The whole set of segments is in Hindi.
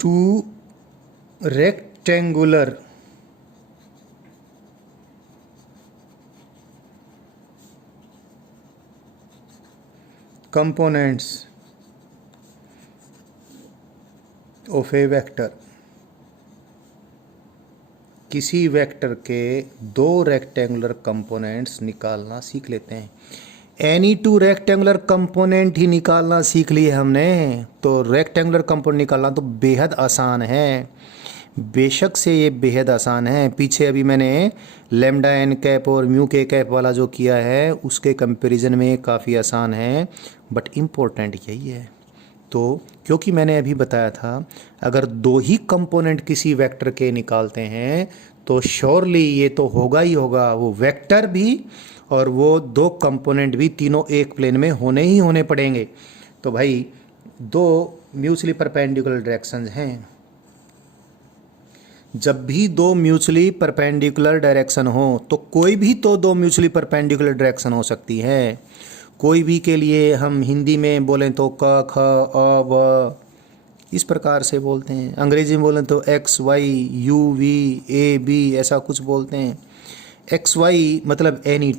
two rectangular components of a vector, किसी वेक्टर के दो रेक्टेंगुलर कंपोनेंट्स निकालना सीख लेते हैं। एनी टू रेक्टेंगुलर कंपोनेंट ही निकालना सीख लिए हमने, तो रेक्टेंगुलर कंपोनेंट निकालना तो बेहद आसान है। बेशक से ये बेहद आसान है। पीछे अभी मैंने लेमडा एन कैप और म्यू के कैप वाला जो किया है उसके कंपैरिजन में काफ़ी आसान है, बट इम्पोर्टेंट यही है। तो क्योंकि मैंने अभी बताया था अगर दो ही कंपोनेंट किसी वेक्टर के निकालते हैं तो श्योरली ये तो होगा ही होगा, वो वेक्टर भी और वो दो कंपोनेंट भी तीनों एक प्लेन में होने ही होने पड़ेंगे। तो भाई दो म्यूचुअली परपेंडिकुलर डायरेक्शंस हैं। जब भी दो म्यूचुअली परपेंडिकुलर डायरेक्शन हो तो कोई भी तो दो म्यूचुअली परपेंडिकुलर डायरेक्शन हो सकती है। कोई भी के लिए हम हिंदी में बोलें तो क ख अ व इस प्रकार से बोलते हैं, अंग्रेजी में बोलें तो X Y U V A B ऐसा कुछ बोलते हैं। एक्स वाई मतलब एनी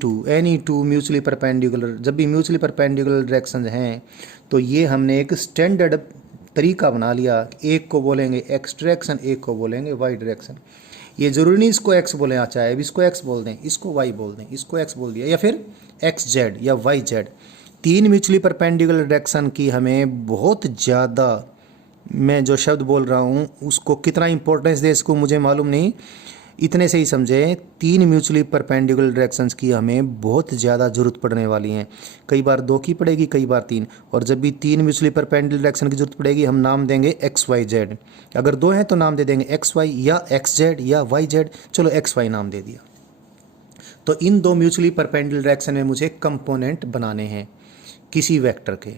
टू म्यूचुअली परपेंडिकुलर। जब भी म्यूचुअली परपेंडिकुलर डायरेक्शन हैं तो ये हमने एक स्टैंडर्ड तरीका बना लिया। एक को बोलेंगे एक्स डायरेक्शन, एक को बोलेंगे वाई डायरेक्शन। ये ज़रूरी नहीं इसको एक्स बोलें, चाहे अब इसको एक्स बोल दें, इसको वाई बोल दें, इसको एक्स बोल दिया, या फिर एक्स जेड या वाई जेड। तीन म्यूचुअली परपेंडिकुलर डायरेक्शन की हमें बहुत ज़्यादा, मैं जो शब्द बोल रहा हूँ उसको कितना इंपॉर्टेंस दे इसको मुझे मालूम नहीं, इतने से ही समझें। तीन म्यूचुअली परपेंडिकुलर डायरेक्शंस की हमें बहुत ज़्यादा ज़रूरत पड़ने वाली हैं। कई बार दो की पड़ेगी, कई बार तीन, और जब भी तीन म्यूचुअली परपेंडिकुलर डायरेक्शन की ज़रूरत पड़ेगी हम नाम देंगे एक्स वाई जेड। अगर दो हैं तो नाम दे देंगे एक्स वाई या एक्स जेड या वाई जेड। चलो एक्स वाई नाम दे दिया। तो इन दो म्यूचुअली परपेंडिकुलर डायरेक्शन में मुझे कंपोनेंट बनाने हैं किसी वेक्टर के।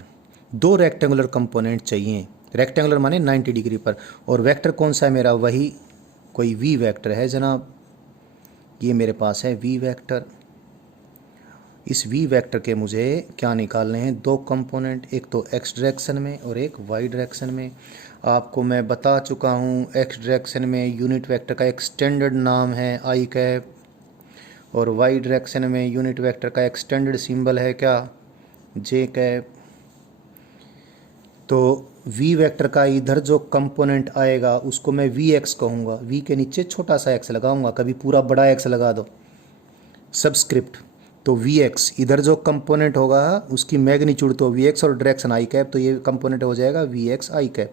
दो रेक्टेंगुलर कंपोनेंट चाहिए। रेक्टेंगुलर माने 90 डिग्री पर। और वेक्टर कौन सा है मेरा? वही कोई वी वेक्टर है जनाब। ये मेरे पास है वी वेक्टर। इस वी वेक्टर के मुझे क्या निकालने हैं? दो कंपोनेंट, एक तो एक्स डायरेक्शन में और एक वाई डायरेक्शन में। आपको मैं बता चुका हूँ एक्स डायरेक्शन में यूनिट वेक्टर का एक स्टैंडर्ड नाम है आई कैप, और वाई डायरेक्शन में यूनिट वेक्टर का एक स्टैंडर्ड सिंबल है क्या? जे कैप। तो वी वेक्टर का इधर जो कंपोनेंट आएगा उसको मैं वी एक्स कहूँगा। वी के नीचे छोटा सा एक्स लगाऊंगा, कभी पूरा बड़ा एक्स लगा दो सबस्क्रिप्ट। तो वी एक्स इधर जो कंपोनेंट होगा उसकी मैग्नीट्यूड तो वी एक्स और डायरेक्शन आई कैप, तो ये कंपोनेंट हो जाएगा वी एक्स आई कैप।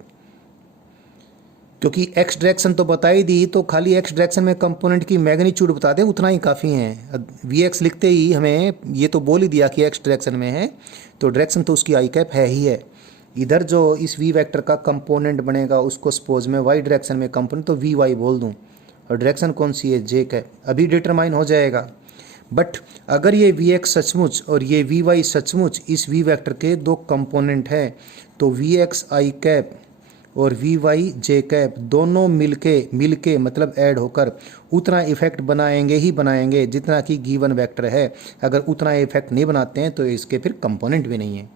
क्योंकि एक्स डायरेक्शन तो बता ही दी, तो खाली एक्स डायरेक्शन में कंपोनेंट की मैग्नीट्यूड बता दें उतना ही काफ़ी है। वी एक्स लिखते ही हमें ये तो बोल ही दिया कि एक्स डायरेक्शन में है, तो डायरेक्शन तो उसकी आई कैप है ही है। इधर जो इस वी वेक्टर का कंपोनेंट बनेगा उसको सपोज में वाई डायरेक्शन में कंपोनेंट तो वी वाई बोल दूं, और डायरेक्शन कौन सी है? जे कैप। अभी डिटरमाइन हो जाएगा। बट अगर ये वी एक्स सचमुच और ये वी वाई सचमुच इस वी वेक्टर के दो कंपोनेंट है तो वी एक्स आई कैप और वी वाई जे कैप दोनों मिलके मतलब ऐड होकर उतना इफेक्ट बनाएंगे ही बनाएंगे जितना कि गिवन वेक्टर है। अगर उतना इफेक्ट नहीं बनाते हैं तो इसके फिर कंपोनेंट भी नहीं है।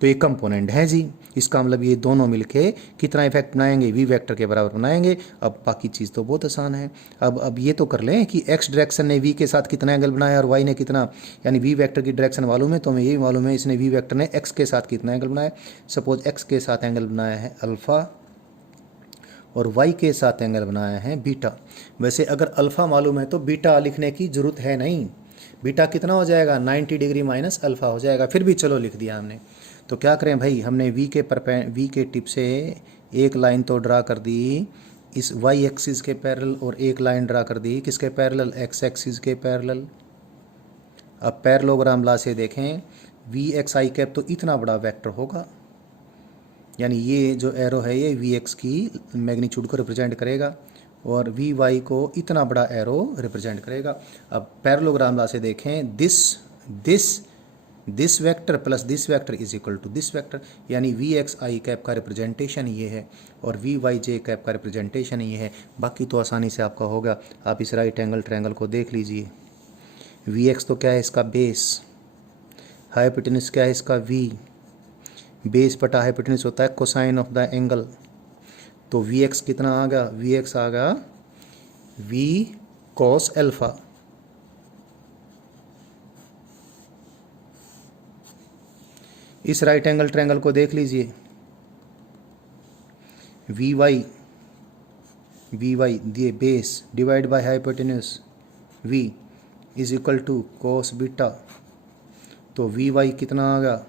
तो ये कंपोनेंट है जी। इसका मतलब ये दोनों मिलके कितना इफेक्ट बनाएंगे? वी वेक्टर के बराबर बनाएंगे। अब बाकी चीज़ तो बहुत आसान है। अब ये तो कर लें कि एक्स डायरेक्शन ने वी के साथ कितना एंगल बनाया और वाई ने कितना, यानी वी वेक्टर की डायरेक्शन मालूम है तो हमें यही मालूम है इसने वी वेक्टर ने एक्स के साथ कितना एंगल बनाया। सपोज एक्स के साथ एंगल बनाया है अल्फ़ा और वाई के साथ एंगल बनाया है बीटा। वैसे अगर अल्फ़ा मालूम है तो बीटा लिखने की ज़रूरत है नहीं। बीटा कितना हो जाएगा? 90 डिग्री माइनस अल्फ़ा हो जाएगा। फिर भी चलो लिख दिया हमने। तो क्या करें भाई, हमने वी के टिप से एक लाइन तो ड्रा कर दी इस वाई एक्सिस के पैरेलल, और एक लाइन ड्रा कर दी किसके पैरेलल? एक्स एक्सिस के पैरेलल। अब पैरेललोग्राम ला से देखें, वी एक्स आई कैप तो इतना बड़ा वेक्टर होगा, यानी ये जो एरो है ये वी एक्स की मैग्नीट्यूड को रिप्रेजेंट करेगा और वी वाई को इतना बड़ा एरो रिप्रेजेंट करेगा। अब पैरेललोग्राम ला से देखें, this vector plus this vector is equal to this vector, यानी वी एक्स आई कैप का रिप्रेजेंटेशन ये है और वी वाई जे कैप का रिप्रेजेंटेशन ये है। बाकी तो आसानी से आपका होगा। आप इस राइट एंगल ट्रायंगल को देख लीजिए। वी एक्स तो क्या है? इसका बेस। हाइपोटेन्यूज क्या है? इसका वी। बेस बटा हाइपोटेन्यूज होता है कोसाइन ऑफ द एंगल। तो वी एक्स कितना आ गया, वी एक्स आ गया वी कॉस अल्फा। इस राइट एंगल ट्रायंगल को देख लीजिए, वी वाई दिए base divide by hypotenuse v is equal to cos beta. तो वी वाई कितना आ गया,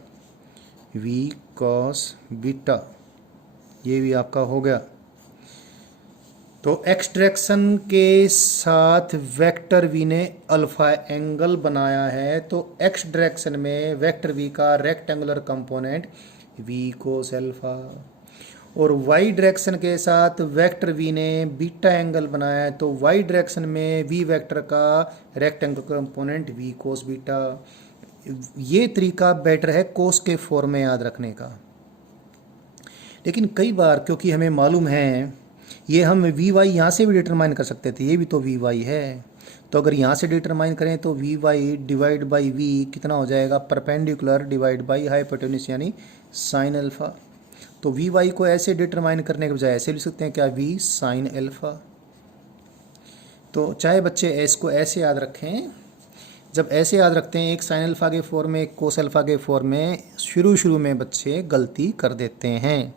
v कॉस बीटा, ये भी आपका हो गया। तो x डायरेक्शन के साथ वेक्टर v ने अल्फा एंगल बनाया है, तो x डायरेक्शन में वेक्टर v का rectangular component v cos alpha, और y डायरेक्शन के साथ वेक्टर v ने बीटा एंगल बनाया है, तो y डायरेक्शन में v वेक्टर का rectangular component v cos beta. ये तरीका बेटर है कोस के फॉर्म में याद रखने का। लेकिन कई बार क्योंकि हमें मालूम है, ये हम वी वाई यहाँ से भी डिटरमाइन कर सकते थे, ये भी तो वी वाई है, तो अगर यहाँ से डिटरमाइन करें तो V Y divide by V कितना हो जाएगा, परपेंडिकुलर डिवाइड बाई हाइपोटेन्यूस यानी साइन अल्फा। तो वी वाई को ऐसे डिटरमाइन करने के बजाय ऐसे लिख सकते हैं क्या, वी साइन अल्फा। तो चाहे बच्चे इसको ऐसे याद रखें, जब ऐसे याद रखते हैं एक साइन अल्फा के फॉर्म में एक कोस अल्फा के फॉर्म में, शुरू में बच्चे गलती कर देते हैं।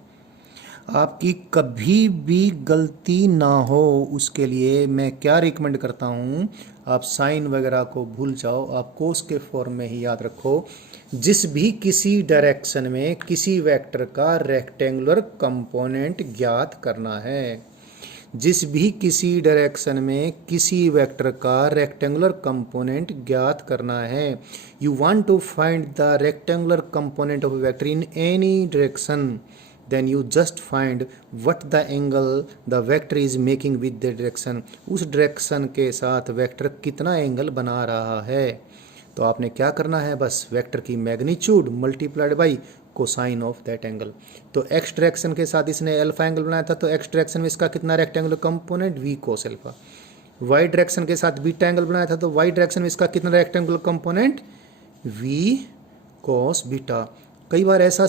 आपकी कभी भी गलती ना हो उसके लिए मैं क्या रिकमेंड करता हूँ, आप साइन वगैरह को भूल जाओ, आप कोस के फॉर्म में ही याद रखो। जिस भी किसी डायरेक्शन में किसी वेक्टर का रेक्टेंगुलर कंपोनेंट ज्ञात करना है, जिस भी किसी डायरेक्शन में किसी वेक्टर का रेक्टेंगुलर कंपोनेंट ज्ञात करना है, you want to find the rectangular component of a vector in any direction, then you just find what the angle the vector is making with the direction। उस डायरेक्शन के साथ वेक्टर कितना एंगल बना रहा है। तो आपने क्या करना है, बस वेक्टर की magnitude multiplied by cosine of that angle. तो एक्स डायरेक्शन के साथ इसने अल्फा एंगल बनाया था, तो एक्स डायरेक्शन में इसका कितना rectangular component V cos alpha. Y direction के साथ बीटा एंगल बनाया था, तो वाई डायरेक्शन में इसका कितना rectangular component V cos beta. कई बार ऐसी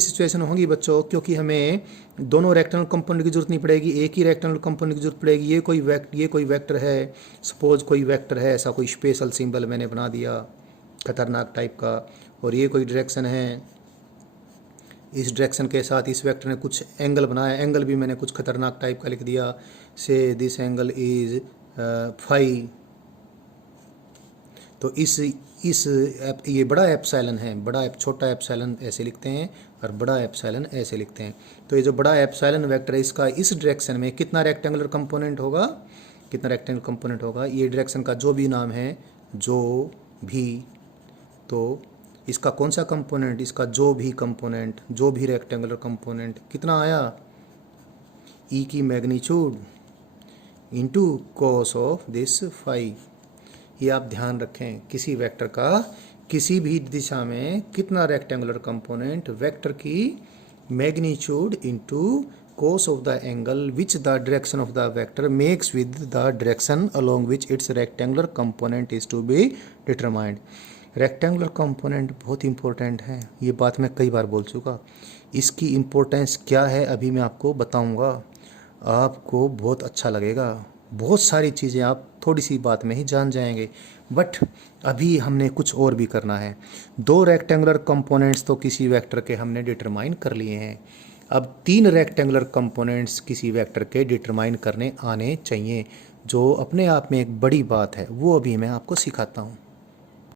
सिचुएशन होगी बच्चों, क्योंकि हमें दोनों रेक्टेंगुलर कंपोनेंट की जरूरत नहीं पड़ेगी, एक ही रेक्टेंगुलर कंपोनेंट की जरूरत पड़ेगी। ये कोई वेक्टर है, सपोज कोई वेक्टर है, ऐसा कोई स्पेशल सिंबल मैंने बना दिया खतरनाक टाइप का, और ये कोई डायरेक्शन है, इस डायरेक्शन के साथ इस वेक्टर ने कुछ एंगल बनाया, एंगल भी मैंने कुछ खतरनाक टाइप का लिख दिया, से दिस एंगल इज फाई। तो ये बड़ा एप्सिलॉन है, छोटा एप्सिलॉन ऐसे लिखते हैं और बड़ा एप्सिलॉन ऐसे लिखते हैं। तो ये जो बड़ा एप्सिलॉन वेक्टर है, इसका इस डायरेक्शन में कितना रेक्टेंगुलर कंपोनेंट होगा, ये डायरेक्शन का जो भी नाम है, जो भी, तो इसका कौन सा कंपोनेंट, इसका जो भी रेक्टेंगुलर कंपोनेंट कितना आया, ई की magnitude into cos of this phi. ये आप ध्यान रखें, किसी वेक्टर का किसी भी दिशा में कितना रेक्टेंगुलर कंपोनेंट, वेक्टर की magnitude into cos of the angle which the direction of the vector makes with the direction along which its rectangular component is to be determined। Rectangular component बहुत इंपॉर्टेंट है, ये बात मैं कई बार बोल चुका। इसकी इम्पोर्टेंस क्या है अभी मैं आपको बताऊंगा, आपको बहुत अच्छा लगेगा। बहुत सारी चीज़ें आप थोड़ी सी बात में ही जान जाएंगे, बट अभी हमने कुछ और भी करना है। 2 रेक्टेंगुलर कंपोनेंट्स तो किसी वेक्टर के हमने डिटरमाइन कर लिए हैं, अब 3 रेक्टेंगुलर कंपोनेंट्स किसी वेक्टर के डिटरमाइन करने आने चाहिए, जो अपने आप में एक बड़ी बात है, वो अभी मैं आपको सिखाता हूँ।